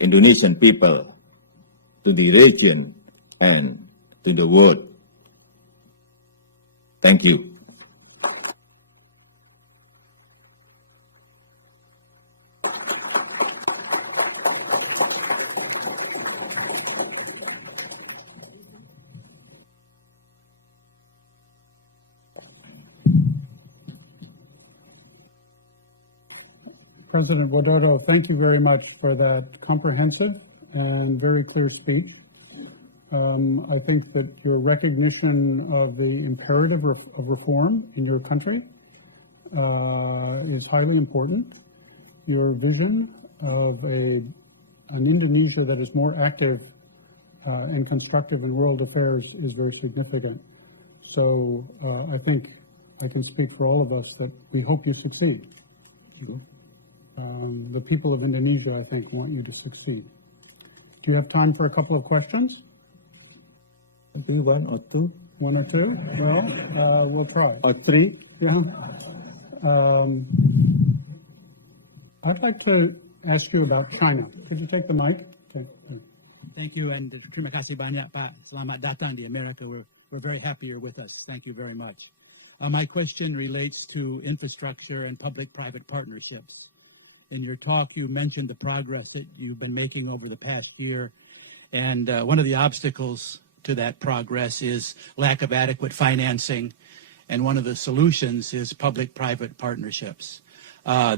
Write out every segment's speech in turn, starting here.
Indonesian people, to the region, and to the world. Thank you. President Widodo, thank you very much for that comprehensive and very clear speech. I think that your recognition of the imperative of reform in your country is highly important. Your vision of an Indonesia that is more active and constructive in world affairs is very significant. So I think I can speak for all of us that we hope you succeed. The people of Indonesia, I think, want you to succeed. Do you have time for a couple of questions? Maybe one or two. One or two? Well, we'll try. Or three. Yeah. I'd like to ask you about China. Could you take the mic? Okay. Thank you, and terima kasih banyak, Pak. Selamat datang di Amerika. We're very happy you're with us. Thank you very much. My question relates to infrastructure and public-private partnerships. In your talk, you mentioned the progress that you've been making over the past year, and one of the obstacles to that progress is lack of adequate financing, and one of the solutions is public-private partnerships.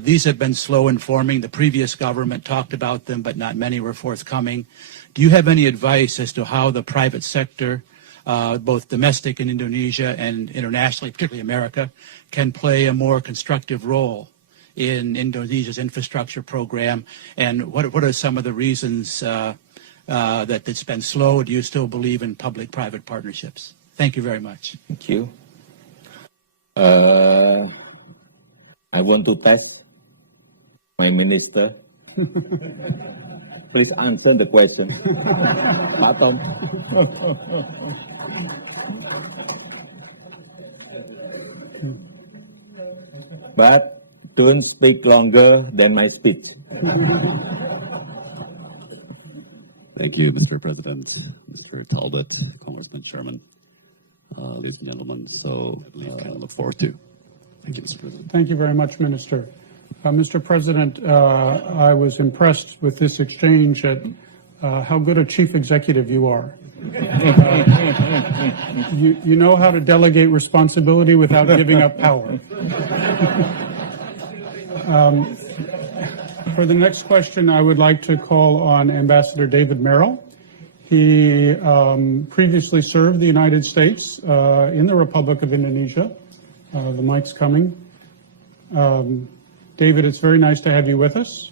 These have been slow in forming. The previous government talked about them, but not many were forthcoming. Do you have any advice as to how the private sector, both domestic in Indonesia and internationally, particularly America, can play a more constructive role in Indonesia's infrastructure program? And what are some of the reasons that it's been slow? Do you still believe in public-private partnerships? Thank you very much. Thank you. I want to test my minister. Please answer the question. Pak Tom. But don't speak longer than my speech. Thank you, Mr. President, Mr. Talbot, Congressman Sherman, ladies and gentlemen. So I look forward to. Thank you, Mr. President. Thank you very much, Minister. Mr. President, I was impressed with this exchange at how good a chief executive you are. You know how to delegate responsibility without giving up power. For the next question, I would like to call on Ambassador David Merrill. He previously served the United States in the Republic of Indonesia. The mic's coming. David, it's very nice to have you with us.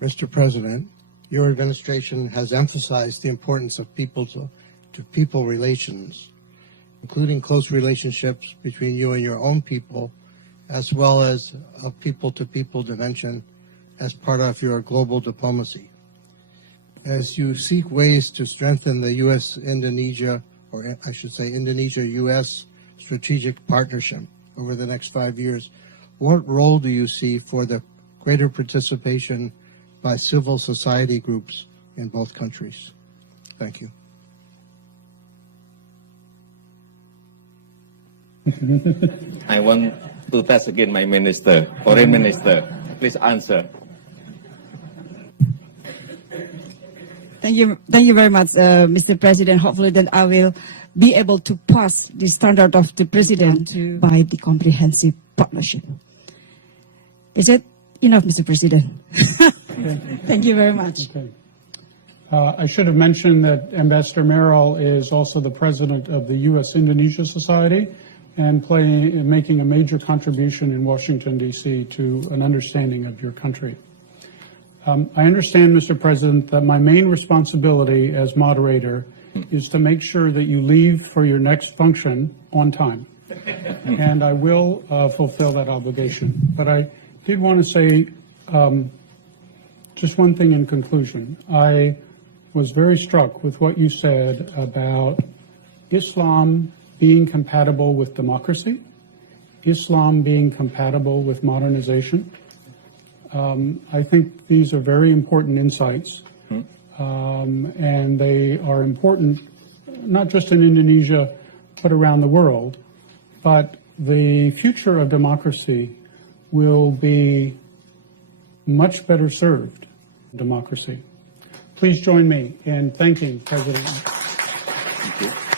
Mr. President, your administration has emphasized the importance of people-to-people relations, including close relationships between you and your own people, as well as a people-to-people dimension as part of your global diplomacy. As you seek ways to strengthen the U.S.-Indonesia, or I should say Indonesia-U.S. strategic partnership over the next 5 years, what role do you see for the greater participation by civil society groups in both countries? Thank you. I want to test again my minister, foreign minister. Please answer. Thank you very much, Mr. President. Hopefully that I will be able to pass the standard of the President by the comprehensive partnership. Is it enough, Mr. President? Okay. Thank you very much. Okay. I should have mentioned that Ambassador Merrill is also the president of the U.S.-Indonesia Society and making a major contribution in Washington, D.C. to an understanding of your country. I understand, Mr. President, that my main responsibility as moderator is to make sure that you leave for your next function on time. And I will fulfill that obligation. But I did want to say just one thing in conclusion. I was very struck with what you said about Islam being compatible with democracy, Islam being compatible with modernization. I think these are very important insights, and they are important not just in Indonesia, but around the world. But the future of democracy will be much better served democracy. Please join me in thanking President. Thank you.